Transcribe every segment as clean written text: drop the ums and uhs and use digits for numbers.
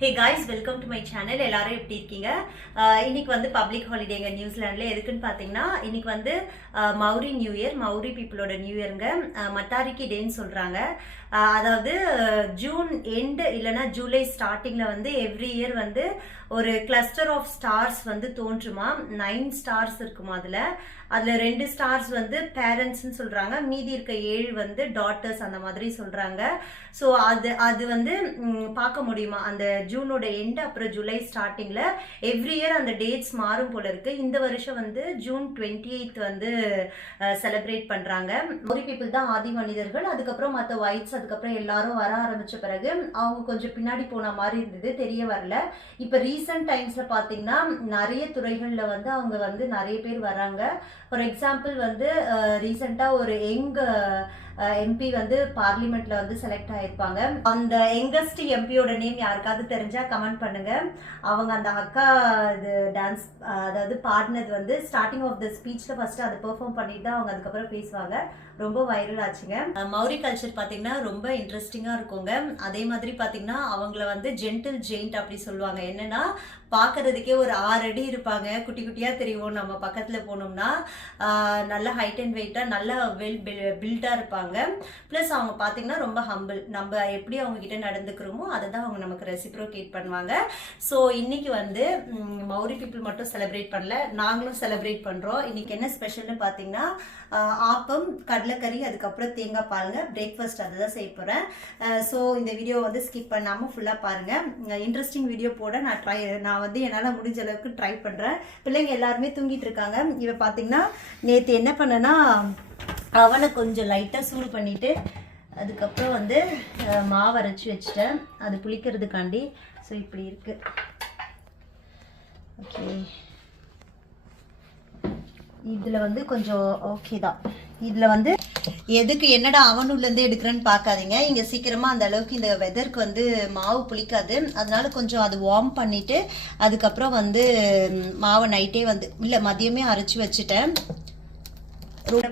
Hey guys, welcome to my channel. எல்லாரும் எப்படி இருக்கீங்க? இன்னைக்கு வந்து பப்ளிக் ஹாலிடேங்க நியூசிலாண்டில். எதுக்குன்னு பார்த்தீங்கன்னா இன்னைக்கு வந்து மௌரி நியூ இயர், மௌரி பீப்புளோட நியூ இயருங்க. மத்தாரிக்கி டேன்னு சொல்கிறாங்க. அதாவது ஜூன் எண்டு இல்லைன்னா ஜூலை ஸ்டார்டிங்கில் வந்து எவ்ரி இயர் வந்து ஒரு கிளஸ்டர் ஆஃப் ஸ்டார்ஸ் வந்து தோன்றுமா. 9 ஸ்டார்ஸ் இருக்குமா. அதில் 2 ஸ்டார்ஸ் வந்து பேரண்ட்ஸ்ன்னு சொல்கிறாங்க, மீதி இருக்க 7 வந்து டாட்டர்ஸ் அந்த மாதிரி சொல்கிறாங்க. ஸோ அது வந்து பார்க்க முடியுமா அந்த ஜூனோட எண்டு அப்புறம் ஜூலை ஸ்டார்டிங்கில். எவ்ரி இயர் அந்த டேட்ஸ் மாறும் போல இருக்கு. இந்த வருஷம் வந்து ஜூன் 28 வந்து செலிப்ரேட் பண்ணுறாங்க. மௌரி பீப்புள் தான் ஆதி மனிதர்கள். அதுக்கப்புறம் மற்ற ஒயிட்ஸ் அதுக்கப்புறம் எல்லாரும் வர ஆரம்பித்த பிறகு அவங்க கொஞ்சம் பின்னாடி போன மாதிரி இருந்தது, தெரிய வரல. இப்போ ரீசெண்ட் டைம்ஸில் பார்த்தீங்கன்னா நிறைய துறைகளில் வந்து அவங்க வந்து நிறைய பேர் வராங்க. ஃபார் எக்ஸாம்பிள் வந்து ரீசெண்டாக ஒரு எம்பி வந்து பார்லிமெண்ட்ல வந்து செலக்ட் ஆயிருப்பாங்க. அந்த யங்கஸ்ட் எம்பியோட நேம் யாருக்காவது தெரிஞ்சா கமெண்ட் பண்ணுங்க. அவங்க அந்த அக்கா இது டான்ஸ் அதாவது பாடினது வந்து ஸ்டார்டிங் ஆஃப் த ஸ்பீச்ல ஃபர்ஸ்ட் அதை பெர்ஃபார்ம் பண்ணிட்டு தான் அவங்க அதுக்கப்புறம் பேசுவாங்க. ரொம்ப வைரல் ஆச்சுங்க. மௌரி கல்ச்சர் பார்த்தீங்கன்னா ரொம்ப இன்ட்ரெஸ்டிங்காக இருக்குங்க. அதே மாதிரி பார்த்தீங்கன்னா அவங்கள வந்து ஜென்டில் ஜெயிண்ட் அப்படி சொல்லுவாங்க. என்னன்னா பார்க்கறதுக்கே ஒரு 6 அடி இருப்பாங்க, குட்டி குட்டியாக தெரியும். நம்ம பக்கத்தில் போனோம்னா நல்ல ஹைட் அண்ட் வெயிட்டாக நல்லா பில்டாக இருப்பாங்க. ப்ளஸ் அவங்க பார்த்தீங்கன்னா ரொம்ப ஹம்பிள். நம்ம எப்படி அவங்க கிட்ட நடந்துக்கிறோமோ அதை தான் அவங்க நமக்கு ரெசிப்ரோகேட் பண்ணுவாங்க. ஸோ இன்னைக்கு வந்து மௌரி பீப்புள் மட்டும் செலிப்ரேட் பண்ணல, நாங்களும் செலிப்ரேட் பண்ணுறோம். இன்னைக்கு என்ன ஸ்பெஷல்னு பார்த்தீங்கன்னா ஆப்பம், கடலைக்கறி, அதுக்கப்புறம் தேங்காய் பாருங்க. பிரேக்ஃபாஸ்ட் அதை தான் செய்ய போகிறேன். ஸோ இந்த வீடியோ வந்து ஸ்கிப் பண்ணாமல் ஃபுல்லாக பாருங்கள். இன்ட்ரெஸ்டிங் வீடியோ போட நான் வந்து என்னால் முடிஞ்ச அளவுக்கு ட்ரை பண்ணுறேன். பிள்ளைங்க எல்லாருமே தூங்கிட்டு இருக்காங்க. இவ பார்த்தீங்கன்னா நேற்று என்ன பண்ணேன்னா அவனை கொஞ்சம் லைட்டாக சூடு பண்ணிவிட்டு அதுக்கப்புறம் வந்து மாவு அரைச்சி வச்சுட்டேன், அது புளிக்கிறதுக்காண்டி. ஸோ இப்படி இருக்குது. ஓகே, இதில் வந்து கொஞ்சம் ஓகே தான். இதில் வந்து எதுக்கு என்னடா அவனுள்ளேருந்து எடுக்கிறேன்னு பார்க்காதீங்க. இங்கே சீக்கிரமாக அந்த அளவுக்கு இந்த வெதருக்கு வந்து மாவு புளிக்காது. அதனால கொஞ்சம் அது வார்ம் பண்ணிவிட்டு அதுக்கப்புறம் வந்து மாவை நைட்டே வந்து இல்லை மதியமே அரைச்சி வச்சுட்டேன்.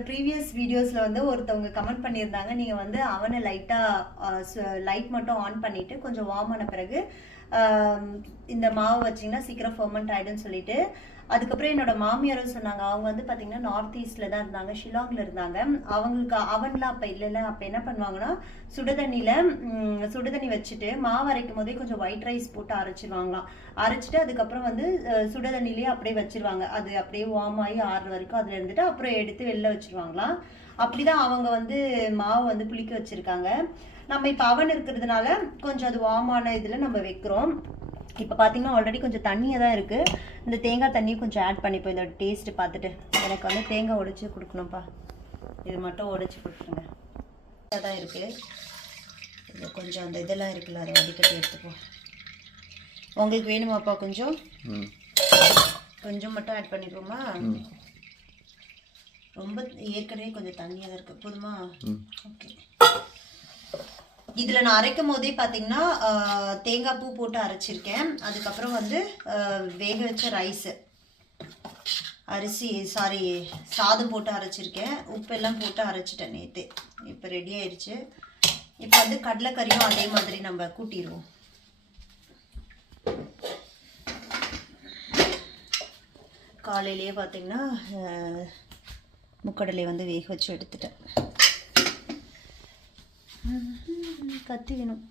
ப்ரீவியஸ் வீடியோஸில் வந்து ஒருத்தவங்க கமெண்ட் பண்ணியிருந்தாங்க, நீங்கள் வந்து அவனை லைட் மட்டும் ஆன் பண்ணிவிட்டு கொஞ்சம் வார்ம் ஆன பிறகு இந்த மாவு வச்சிங்கன்னா சீக்கிரம் ஃபெர்மெண்ட் ஆகிடும்னு சொல்லிட்டு. அதுக்கப்புறம் என்னோட மாமியாரும் சொன்னாங்க, அவங்க வந்து பார்த்தீங்கன்னா நார்த் ஈஸ்டில் தான் இருந்தாங்க, ஷிலாங்கில் இருந்தாங்க. அவங்களுக்கு அவன்லாம் அப்போ இல்லைல்ல. அப்போ என்ன பண்ணுவாங்கன்னா சுடுதண்ணி வச்சுட்டு மாவு அரைக்கும் போதே கொஞ்சம் ஒயிட் ரைஸ் போட்டு அரைச்சிடுவாங்களாம். அரைச்சிட்டு அதுக்கப்புறம் வந்து சுடுதண்ணிலேயே அப்படியே வச்சிருவாங்க. அது அப்படியே வார்ம் ஆகி ஆறுற வரைக்கும் அதில் இருந்துட்டு அப்புறம் எடுத்து வெளில வச்சிருவாங்களாம். அப்படிதான் அவங்க வந்து மாவு வந்து புளிக்க வச்சிருக்காங்க. நம்ம இப்போ அவன் இருக்கிறதுனால கொஞ்சம் அது வார்மான இதில் நம்ம வைக்கிறோம். இப்போ பார்த்தீங்கன்னா ஆல்ரெடி கொஞ்சம் தண்ணியாக தான் இருக்குது. இந்த தேங்காய் தண்ணியும் கொஞ்சம் ஆட் பண்ணிப்போம் இதோட டேஸ்ட்டு பார்த்துட்டு. எனக்கு வந்து தேங்காய் உடைச்சி கொடுக்கணும்ப்பா, இது மட்டும் உடைச்சி கொடுத்துருங்க. தான் இருக்குது. இது கொஞ்சம் அந்த இதெல்லாம் இருக்குல்ல, அதை வடிகட்டி எடுத்துப்போம். உங்களுக்கு வேணுமாப்பா? கொஞ்சம் மட்டும் ஆட் பண்ணிடுவோமா? ரொம்ப ஏற்கனவே கொஞ்சம் தண்ணியாக தான் இருக்குது, போதுமா? ஓகே. இதில் நான் அரைக்கும் போதே பார்த்தீங்கன்னா தேங்காய் பூ போட்டு அரைச்சிருக்கேன். அதுக்கப்புறம் வந்து வேக வச்ச சாதம் போட்டு அரைச்சிருக்கேன். உப்பெல்லாம் போட்டு அரைச்சிட்டேன் நேற்று. இப்போ ரெடி ஆயிடுச்சு. இப்போ வந்து கடலைக்கறியும் அதே மாதிரி நம்ம கூட்டிடுவோம். காலையிலேயே பார்த்தீங்கன்னா முக்கடலை வந்து வேக வச்சு எடுத்துட்டேன். கத்தி வேணும்.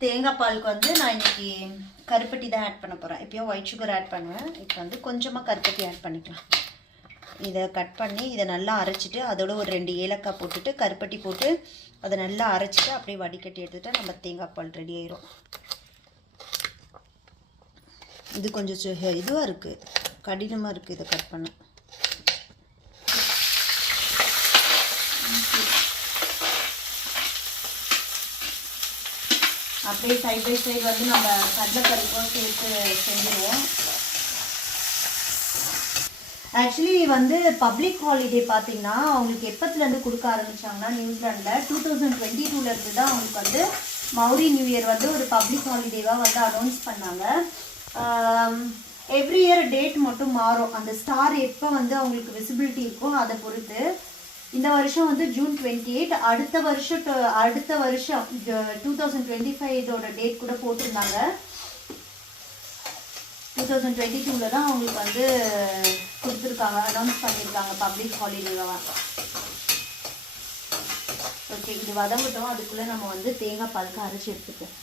தேங்காய் பாலுக்கு வந்து நான் இன்னைக்கு கருப்பட்டி தான் ஆட் பண்ண போகிறேன். எப்பயும் ஒயிட் சுகர் ஆட் பண்ணுவேன். இப்போ வந்து கொஞ்சமாக கருப்பட்டி ஆட் பண்ணிக்கலாம். இதை கட் பண்ணி இதை நல்லா அரைச்சிட்டு அதோட ஒரு 2 ஏலக்காய் போட்டுட்டு கருப்பட்டி போட்டு அதை நல்லா அரைச்சிட்டு அப்படியே வடிகட்டி எடுத்துகிட்டா நம்ம தேங்காய் பால் ரெடி ஆயிரும். இது கொஞ்சம் இதுவாக இருக்குது, கடினமாக இருக்குது இதை கட் பண்ண. அப்படியே சைட் பை சைடு வந்து நம்ம கடலைக்கறிக்கும் சேர்த்து செஞ்சுருவோம். ஆக்சுவலி வந்து பப்ளிக் ஹாலிடே பார்த்தீங்கன்னா அவங்களுக்கு எப்பத்துலேருந்து கொடுக்க ஆரம்பித்தாங்கன்னா நியூசிலாண்டில் 2022 தான் அவங்களுக்கு வந்து மௌரி நியூ இயர் வந்து ஒரு பப்ளிக் ஹாலிடேவாக வந்து அனௌன்ஸ் பண்ணாங்க. எவ்ரி இயர் டேட் மட்டும் மாறும். அந்த ஸ்டார் எப்போ வந்து அவங்களுக்கு விசிபிலிட்டி இருக்கோ அதை பொறுத்து. இந்த வருஷம் வந்து ஜூன் 28, அடுத்த வருஷம் 2025 இதோட டேட் கூட போட்டிருந்தாங்க. 2022 தான் அவங்களுக்கு வந்து கொடுத்துருக்காங்க, அனௌன்ஸ் பண்ணியிருக்காங்க பப்ளிக் ஹாலிடேவா. ஓகே, இது வதங்கட்டும். அதுக்குள்ளே நம்ம வந்து தேங்காய் பாலுக்கு அரைச்சி எடுத்துப்போம்.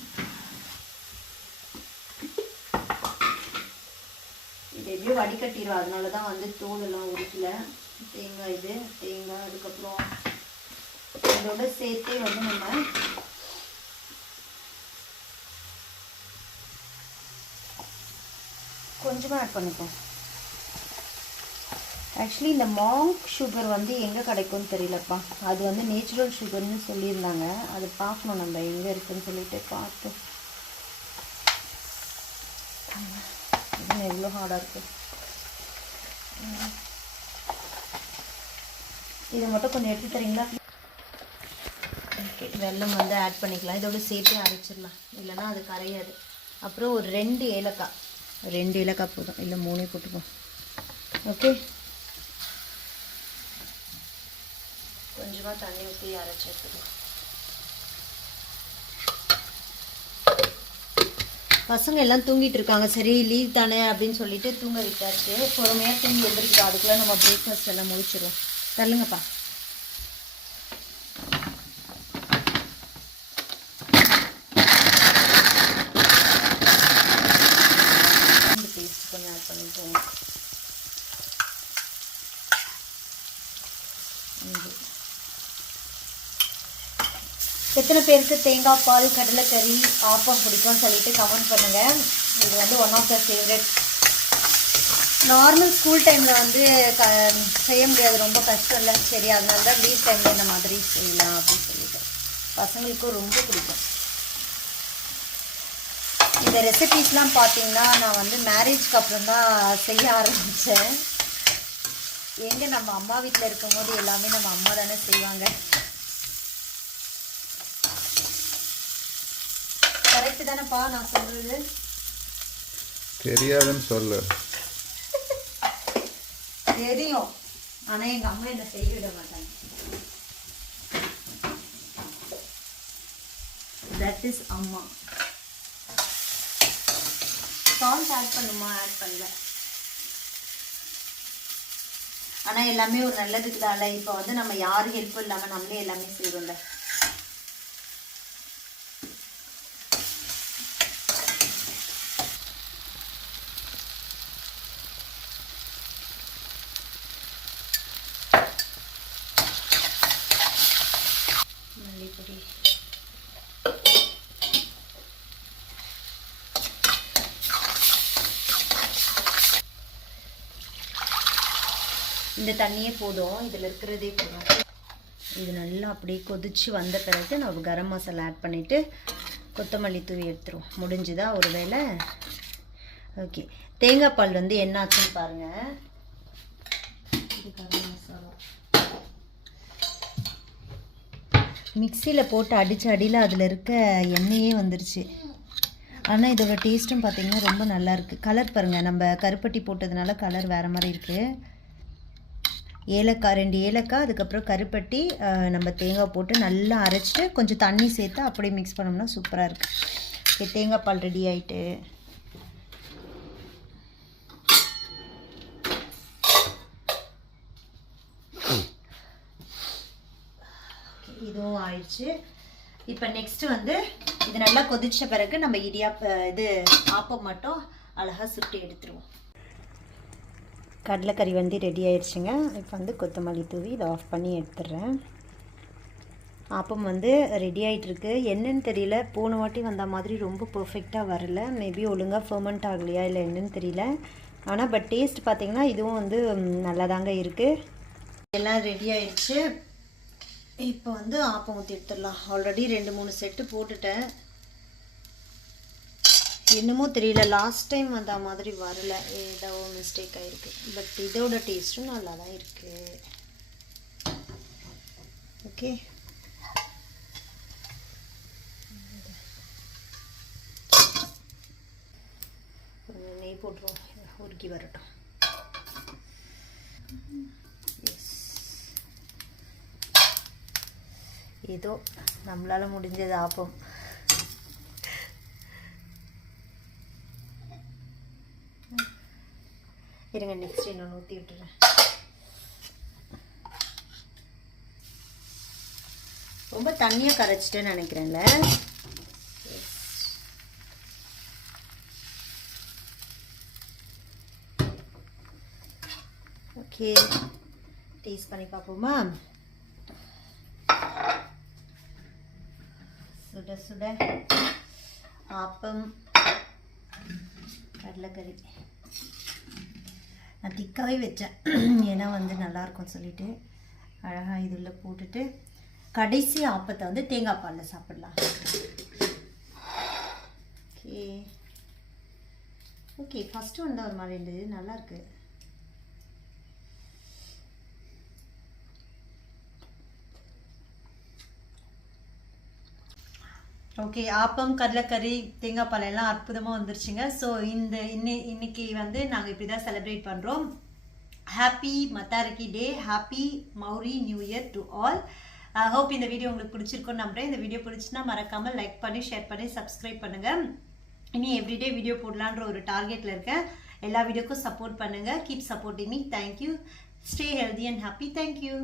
இது எப்படியும் வடிகட்டிடும், அதனால தான் வந்து தோலெல்லாம் உரிக்கல. தேங்காய் தேங்காய் அதுக்கப்புறம் இதோட சேர்த்தே வந்து நம்ம கொஞ்சமாக ஆட் பண்ணிப்போம். ஆக்சுவலி இந்த மாங்க் சுகர் வந்து எங்கே கிடைக்கும்னு தெரியலப்பா. அது வந்து நேச்சுரல் சுகர்னு சொல்லியிருந்தாங்க. அது பார்க்கணும் நம்ம எங்கே இருக்குன்னு சொல்லிட்டு பார்த்து. எவ்வளோ ஹார்டாக இருக்குது. இதை மட்டும் கொஞ்சம் எடுத்து தரீங்களா? ஓகே, வெல்லம் வந்து ஆட் பண்ணிக்கலாம். இதோட சேர்த்து அரைச்சிடலாம், இல்லைன்னா அது கரையாது. அப்புறம் ஒரு 2 ஏலக்காய் போதும், இல்லை 3 போட்டுப்போம். ஓகே, கொஞ்சமாக தண்ணி ஊற்றி அரைச்சி எடுத்துக்கலாம். பசங்க எல்லாம் தூங்கிட்டு இருக்காங்க. சரி, லீவ் தானே அப்படின்னு சொல்லிட்டு தூங்க விட்டாச்சு. பொறுமையாக தூங்கி எழுந்திருக்கோம். அதுக்குள்ளே நம்ம பிரேக்ஃபாஸ்ட் எல்லாம் முடிச்சிடுவோம். தள்ளுங்கப்பா. பேஸ்ட் கொஞ்சம் ஆட் பண்ணிப்போம். எத்தனை பேருக்கு தேங்காய் பால் கடலைக்கறி ஆப்பம் பிடிக்கும்னு சொல்லிட்டு கமெண்ட் பண்ணுங்கள். இது வந்து one of the favourite. Normal school டைமில் வந்து செய்ய முடியாது, ரொம்ப கஷ்டம் இல்லை. சரி, அதனால தான் லீவ் டைமில் இந்த மாதிரி செய்யலாம் அப்படின்னு சொல்லிட்டு பசங்களுக்கும் ரொம்ப பிடிக்கும். இந்த ரெசிபீஸ்லாம் பார்த்தீங்கன்னா நான் வந்து மேரேஜ்க்கு அப்புறம் தான் செய்ய ஆரம்பித்தேன். எங்கே நம்ம அம்மா வீட்டில் இருக்கும்போது எல்லாமே நம்ம அம்மா தானே செய்வாங்க. கரெக்டு தானேப்பா நான் சொல்கிறது? தெரியாதுன்னு சொல்லு. தெரியும், ஆனால் எங்கள் அம்மா என்ன செய்ய விட மாட்டாங்க. தட் இஸ் அம்மா. சால்ட் ஆட் பண்ணுமா? ஆட் பண்ணல. ஆனால் எல்லாமே ஒரு நல்லதுக்கு தான்ல. இப்போ வந்து நம்ம யாரும் ஹெல்ப் இல்லாமல் நம்மளே எல்லாமே செய்வோம்ல. மல்லிப்பொடி, இந்த தண்ணியே போதும், இதில் இருக்கிறதே போதும். இது நல்லா அப்படியே கொதிச்சு வந்த பிறகு நம்ம கரம் மசாலா ஆட் பண்ணிவிட்டு கொத்தமல்லி தூவி எடுத்துருவோம். முடிஞ்சுதா ஒரு வேளை? ஓகே, தேங்காய் பால் வந்து என்ன ஆச்சுன்னு பாருங்கள். இது கரம் மசாலா மிக்சியில் போட்டு அடித்த அடியில் அதில் இருக்க எண்ணெயே வந்துருச்சு. ஆனால் இதோட டேஸ்ட்டும் பார்த்திங்கன்னா ரொம்ப நல்லாயிருக்கு. கலர் பாருங்கள், நம்ம கருப்பட்டி போட்டதுனால கலர் வேறு மாதிரி இருக்குது. ஏலக்காய் 2 ஏலக்காய், அதுக்கப்புறம் கருப்பட்டி, நம்ம தேங்காய் போட்டு நல்லா அரைச்சிட்டு கொஞ்சம் தண்ணி சேர்த்து அப்படியே மிக்ஸ் பண்ணோம்னா சூப்பராக இருக்குது. தேங்காய் பால் ரெடி ஆகிட்டு இதுவும் ஆயிடுச்சு. இப்போ நெக்ஸ்ட்டு வந்து இது நல்லா கொதிச்ச பிறகு நம்ம ஆப்பம் மட்டும் அழகாக சுட்டி எடுத்துருவோம். கடலைக்கறி வந்து ரெடி ஆயிடுச்சுங்க. இப்போ வந்து கொத்தமல்லி தூவி இதை ஆஃப் பண்ணி எடுத்துடுறேன். ஆப்பம் வந்து ரெடி ஆகிட்டுருக்கு. என்னன்னு தெரியல, போன வாட்டி வந்த மாதிரி ரொம்ப பர்ஃபெக்டாக வரல. மேபி ஒழுங்காக ஃபர்மெண்ட் ஆகலையா இல்லை என்னன்னு தெரியல. ஆனால் பட் டேஸ்ட் பார்த்திங்கன்னா இதுவும் வந்து நல்லா தாங்க இருக்குது. எல்லாம் ரெடி ஆயிடுச்சு. இப்போ வந்து ஆப்பம் ஊற்றி எடுத்துடலாம். ஆல்ரெடி 2-3 செட்டு போட்டுட்டேன். என்னமோ தெரியல, லாஸ்ட் டைம் வந்த மாதிரி வரல, ஏதோ மிஸ்டேக் ஆகிருக்கு. பட் இதோட டேஸ்ட்டும் நல்லா தான் இருக்குது. ஓகே, கொஞ்சம் நெய் போட்டுருவோம், உருக்கி வரட்டும். ஏதோ நம்மளால் முடிஞ்சது ஆப்பம். இருங்க நெக்ஸ்ட் இன்னொன்று ஊற்றி விட்டுறேன். ரொம்ப தண்ணியாக கரைச்சிட்டேன்னு நினைக்கிறேன்ல. ஓகே, டேஸ்ட் பண்ணி பார்ப்போமா? சுட சுட ஆப்பம் கடலைக்கறி. நான் திக்காகவே வச்சேன், ஏன்னா வந்து நல்லாயிருக்கும்னு சொல்லிட்டு அழகாக இதில் போட்டுட்டு கடைசி ஆப்பத்தை வந்து தேங்காய் பாலில் சாப்பிடலாம். ஓகே ஓகே, ஃபஸ்ட்டு வந்து ஒரு மாதிரி இருந்தது, நல்லாயிருக்கு. ஓகே, ஆப்பம் கடலைக்கறி தேங்காய் பால் எல்லாம் அற்புதமாக வந்துருச்சுங்க. ஸோ இன்னைக்கு வந்து நாங்கள் இப்படி தான் செலிப்ரேட் பண்ணுறோம். Happy Matariki day, happy Maori new year to all. Hope இந்த வீடியோ உங்களுக்கு பிடிச்சிருக்குன்னு நம்புறேன். இந்த வீடியோ பிடிச்சுன்னா மறக்காமல் லைக் பண்ணி ஷேர் பண்ணி சப்ஸ்கிரைப் பண்ணுங்கள். இனி எவ்ரிடே வீடியோ போடலான்ற ஒரு டார்கெட்டில் இருக்கேன். எல்லா வீடியோக்கும் சப்போர்ட் பண்ணுங்கள். Keep supporting me. Thank you. Stay healthy and happy. Thank you.